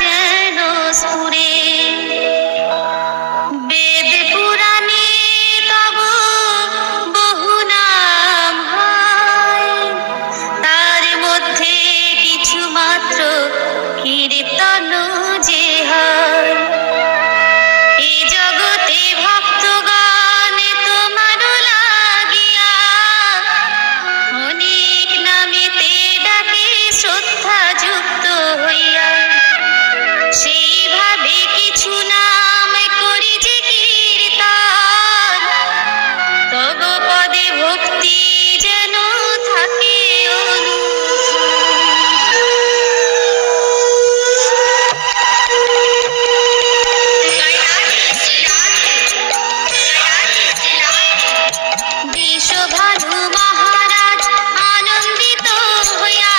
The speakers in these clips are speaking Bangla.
যেন স্ফুরে। বেদ পুরাণে তব বহু নাম হয়, তার মধ্যে কিছু মাত্র কীর্তন যে হয়। এই জগতে ভক্তগণ তোমার লাগিয়া অনেক নামেতে ডাকে শ্রদ্ধা যুক্ত হইয়া। সেইভাবে কিছু নাম করি যে কীর্তন, তব পদে ভক্তি যেন থাকে বিশ্বভানু মহারাজ আনন্দিত হইয়া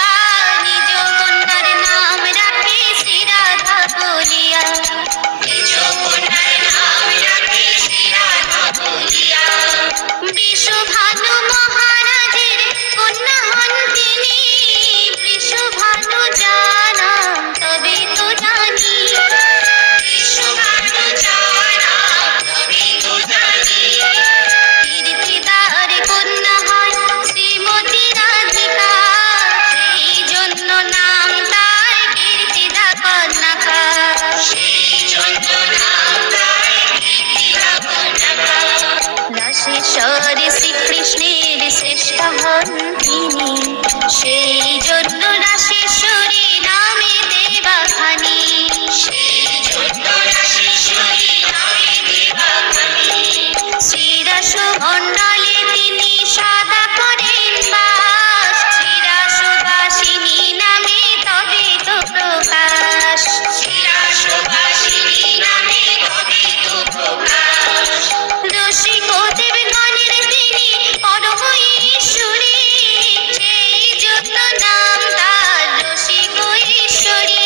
নিজ কন্যার নাম রাখে শ্রীরাধা বলিয়া। নিজ কন্যার নাম রাখে শ্রীরাধা বলিয়া। বিশ্বভানু মহারাজের কন্যা হন তিনি, বিশ্বভানু জানাম তবে তো জানি। বিশ্বভানু জানাম তবে তো জানি। কীর্তিদার কন্যা হয় শ্রীমতী রাধিকা, সেই জন্য নাম তার কীর্তিদা কন্যাকা। সেই জন্য নাম তার কীর্তিদা কন্যাকা। রাসেশ্বরী শ্রীকৃষ্ণের শ্রেষ্ঠ হন তিনি, সেই জন্য রাসেশ্বরী নামে দেবাখানি। সেই জন্য রাসেশ্বরী নামে দেবাখানি। শ্রীরাস মণ্ডলে তিনি সদা করেন বাস, শ্রীরাসবাসিনী নামে তবে তো প্রকাশ। শ্রীরাসবাসিনী নামে তবে তো প্রকাশ। রসিক দেবগণের তিনি পরম ঈশ্বরী, সেই জন্য নাম তার রসিক ঈশ্বরী।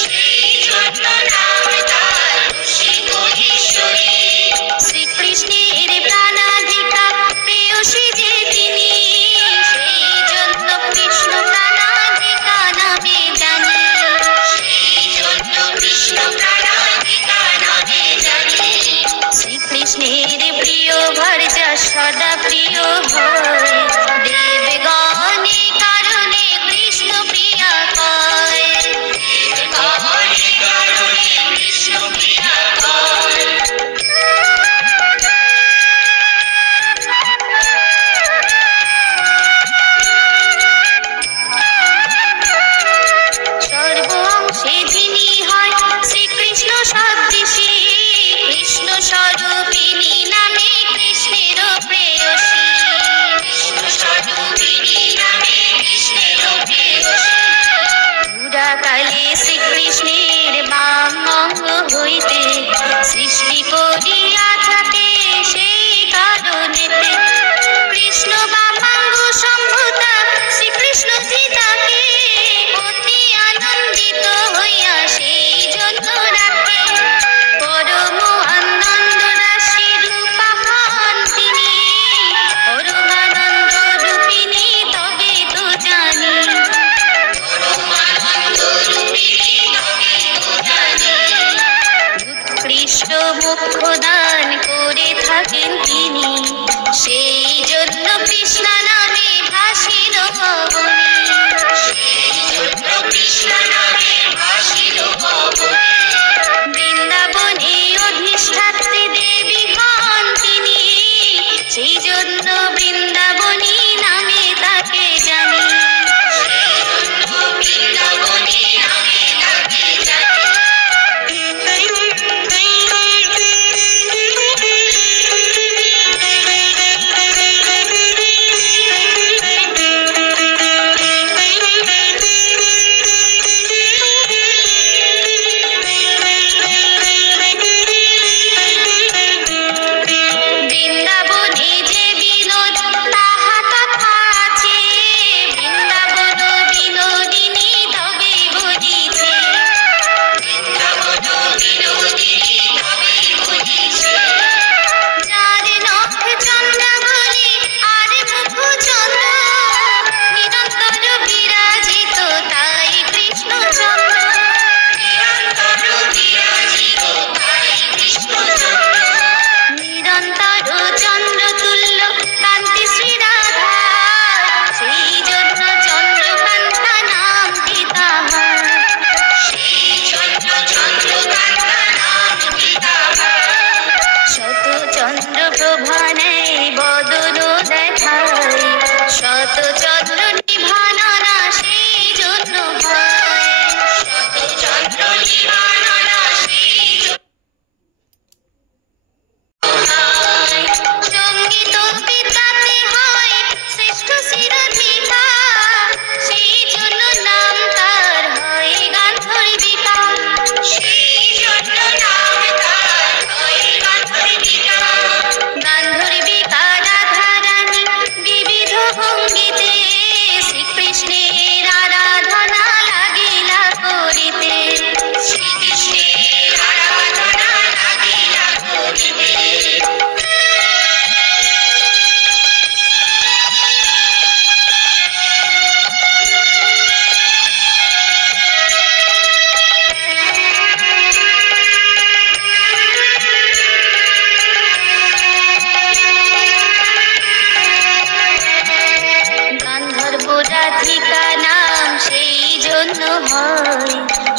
সেই জন্য নাম তার রসিক ঈশ্বরী। শ্রীকৃষ্ণের প্রাণাধিকা প্রেয়সী যে তিনি, সেই জন্য কৃষ্ণ প্রাণাধিকা নামে জানি। সেই জন্য কৃষ্ণ প্রাণাধিকা নামে জানি। শ্রীকৃষ্ণের প্রিয় ভর্যা সদা প্রিয় হয়, দেবগণে কারণে কৃষ্ণ প্রিয়া কয়। দেবগণে কারণে কৃষ্ণ প্রিয়া কয়। সর্ব অংশে যিনি হয় শ্রীকৃষ্ণ সদৃশী, কৃষ্ণ স্বরূপিণী নামে কৃষ্ণের প্রেয়সী। কৃষ্ণ স্বরূপিণী নামে কৃষ্ণের প্রেয়সী। পুরাকালে শ্রীকৃষ্ণের বাম অঙ্গ হইতে সৃষ্টি করিয়া থাকে, সেই কারণেতে কৃষ্ণ বামাঙ্গ সম্ভূতা শ্রীকৃষ্ণ জি তাকে অতি আনন্দিত হইয়া সেই জন্য রাখে। পরম আনন্দ রাশি রূপা হন তিনি, পরমানন্দ রূপিণী তবে তো জানি। পরমানন্দ রূপিণী তবে তো জানি। উৎকৃষ্ট মুখ্য দান করে থাকেন তিনি, সেই জন্য কৃষ্ণা নামে ভাসিল ভবনে। সেই জন্য কৃষ্ণা নামে ভাসিল ভবনে। বৃন্দাবনে অধিষ্ঠাত্রী দেবী হন তিনি, সেই জন্য বৃন্দাবনী নামে তাকে জানি। সেই জন্য বৃন্দাবনী নামে তাকে জানি।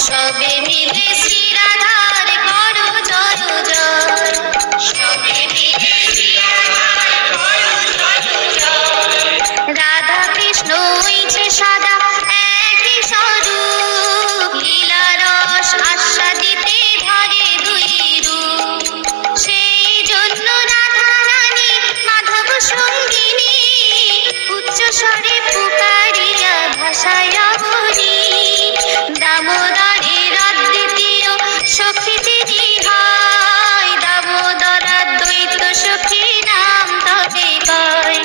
সবে মিলে শ্রী রাধার করো জয় জয়, সবে মিলে শ্রী রাধার করো জয় জয়। রাধা কৃষ্ণ হইছে সাদা একই স্বরূপ, লীলা রস আস্বাদিতে ধরে দুই রূপ। সেই জন্য রাধা রানী মাধব সঙ্গিনী, উচ্চ স্বরে পুকারিয়া ভাষায় হরি। দামোদরের অদ্বিতীয় সখী তিনি হয়, দামোদরা দ্বৈত সখী নাম তবে কয়,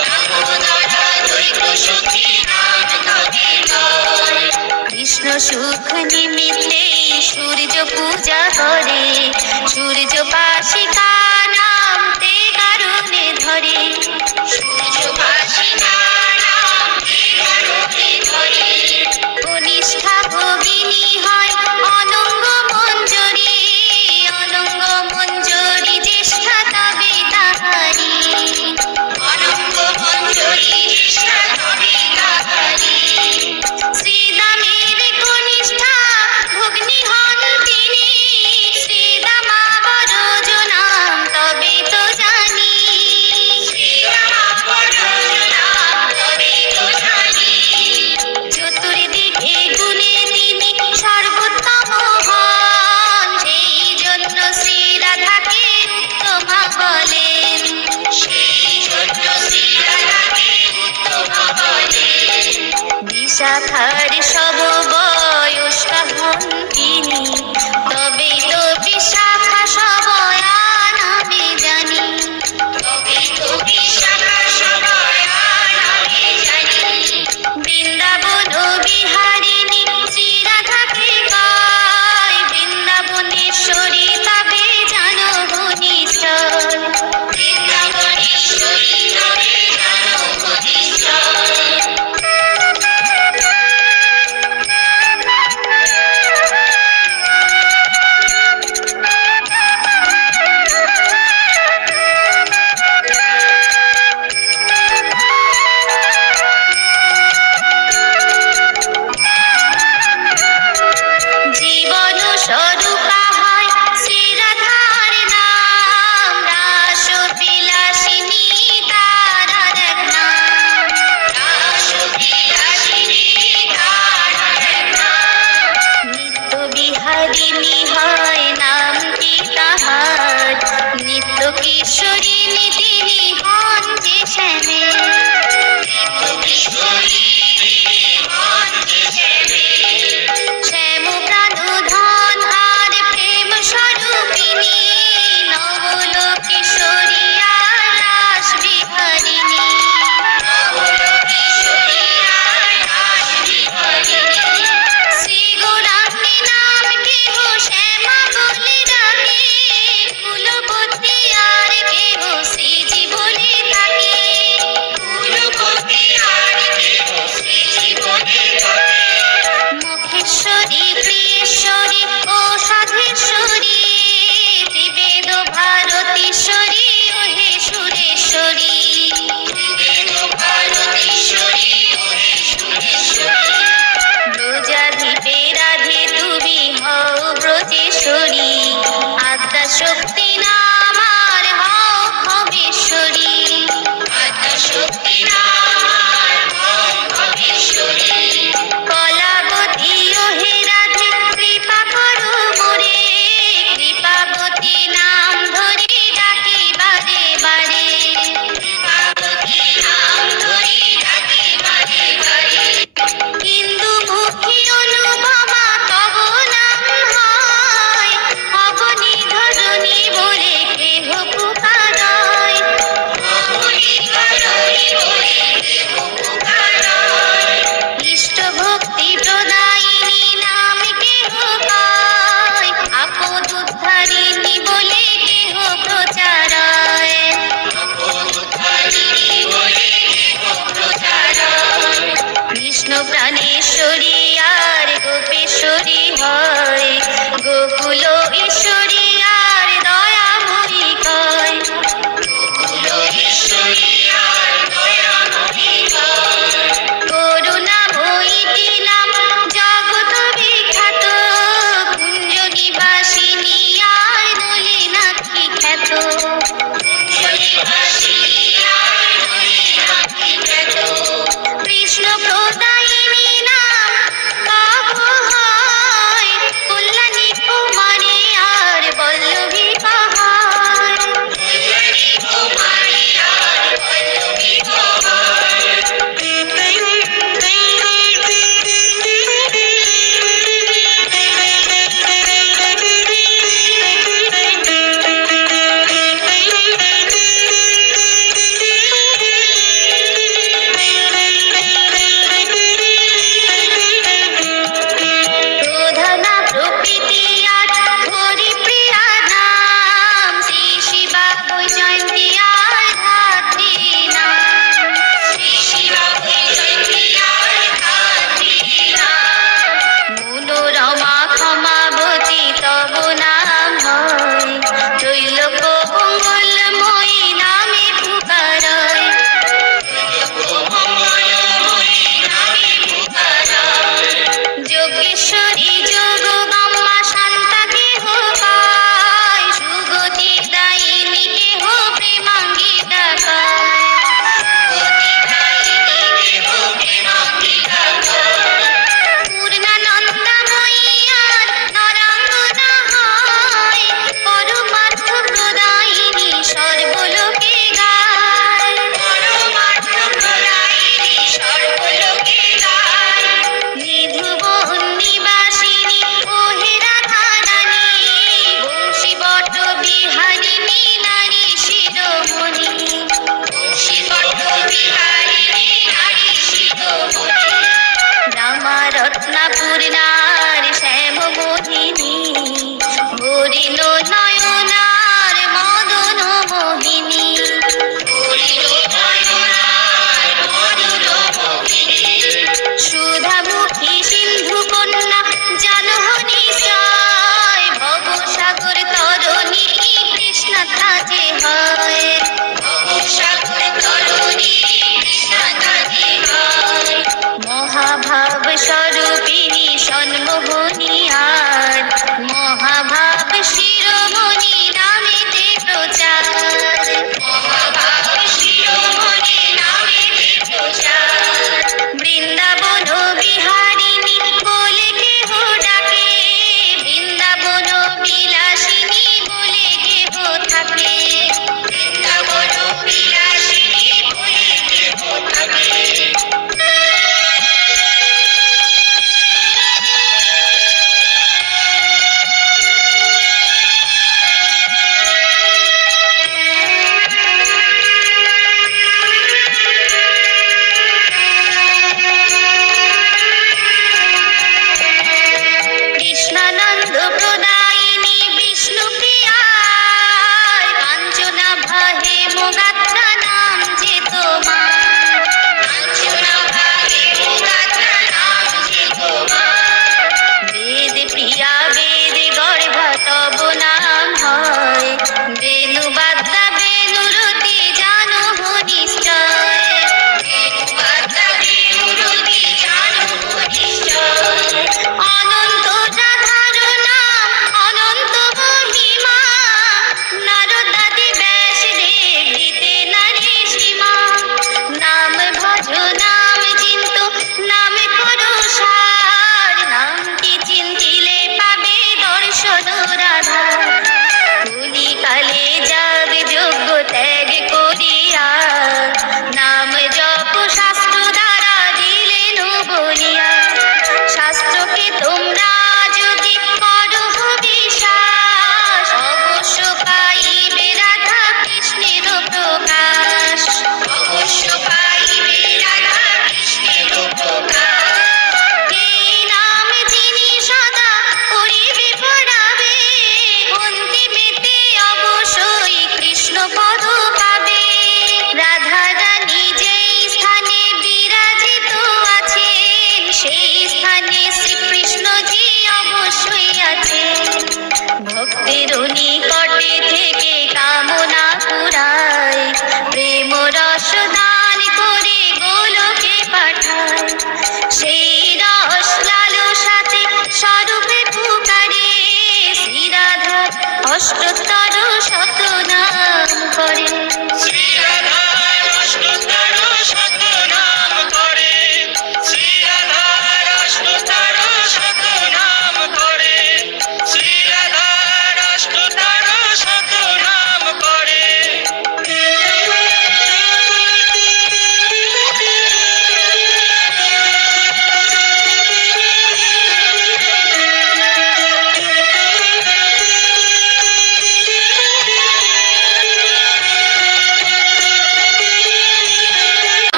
দামোদরা দ্বৈত সখী নাম তবে কয়। কৃষ্ণ সুখ নিমিত্তে সূর্য পূজা করে, সূর্য পাশিকা নাম তে কারণে ধরে, সূর্য পাশিকা নাম তে কারণে ধরে। কনিষ্ঠা ভগিনী হয় অনঙ্গ মঞ্জরি, অনঙ্গ মঞ্জরি জ্যেষ্ঠা তবে তাহারি, অনঙ্গ মঞ্জরি জ্যেষ্ঠা তবে তাহারি। শ্রীদামের কনিষ্ঠা ভগ্নী হন তিনি, শ্রীদামা বরজ নাম তবে তো জানি, শ্রীদামা বরজ নাম তবে তো জানি। চতুর্দিকে গুণে তিনি সর্বোত্তম হন, সেই জন্য শ্রী রাধাকে উত্তমা বলেন, সেই জন্য শ্রী রাধাকে উত্তমা বলেন। বিশাখার সব বয়স্কা হন তিনি, তবেই তো বিশাখা সবয়া নামে জানি, তবেই তো বিশাখা সবয়া নামে জানি। বৃন্দাবন বিহারিণী শ্রী রাধাকে কয়, বৃন্দাবনেশ্বরী তবে জানো ভুবনেশ্বর, বৃন্দাবনেশ্বরী তবে জানো ভুবনেশ্বর। জীবন স্বরূপা হয় শ্রী রাধার নাম, রাস বিলাসিনী তার এক নাম, রাস বিলাসিনী তার এক নাম। নিত্য বিহারিণী হয় নামটি তাহার, নিত্য কিশোরিণী তিনি হন যে শ্যামে, নিত্য কিশোরিণী তিনি হন যে শ্যামে। শ্যাম প্রাণধন আর প্রেম স্বরূপিণী, নবলোকেশ্বরী আর রাস বিহারিণী, নবলোকেশ্বরী আর রাস বিহারিণী। শ্রী গৌরাঙ্গী নাম কেহ শ্যামা বলে ডাকে, কুলবতী আর কেহ শ্রীজি বলে থাকে, কুলবতী আর কেহ শ্রীজি বলে থাকে। মখেশ্বরী প্রিয়েশ্বরী ও সাধেশ্বরী, ত্রিবেদ ভারতীশ্বরী ও হে সুরেশ্বরী, ত্রিবেদ ভারতীশ্বরী ও হে সুরেশ্বরী। ব্রজাধিপে রাধে তুমি হও ব্রজেশ্বরী, আদ্যা শক্তি নাম আর হও ভবেশ্বরী, আদ্যা শক্তি নাম আর হও ভবেশ্বরী। কলাবতী ও হে রাধে কৃপা করো মোরে, কৃপাবতী নাম ধরে ডাকি বারে বারে, কৃপাবতী নাম ধরে ডাকি বারে বারে। হিন্দু মুখী অনুপমা তব নাম হয়, অবনী ধরণী বলে কেহ পুকারয়, অবনী ধরণী বলে কেহ পুকারয়। ইষ্ট ভক্তি প্রদায়িনী নাম কেহ কয়, আপদ উদ্ধারিণী বলে কেহ প্রচারয়, আপদ উদ্ধারিণী বলে কেহ প্রচারয়। কৃষ্ণ প্রাণেশ্বরী আর গোপেশ্বরী হয়, গোকুল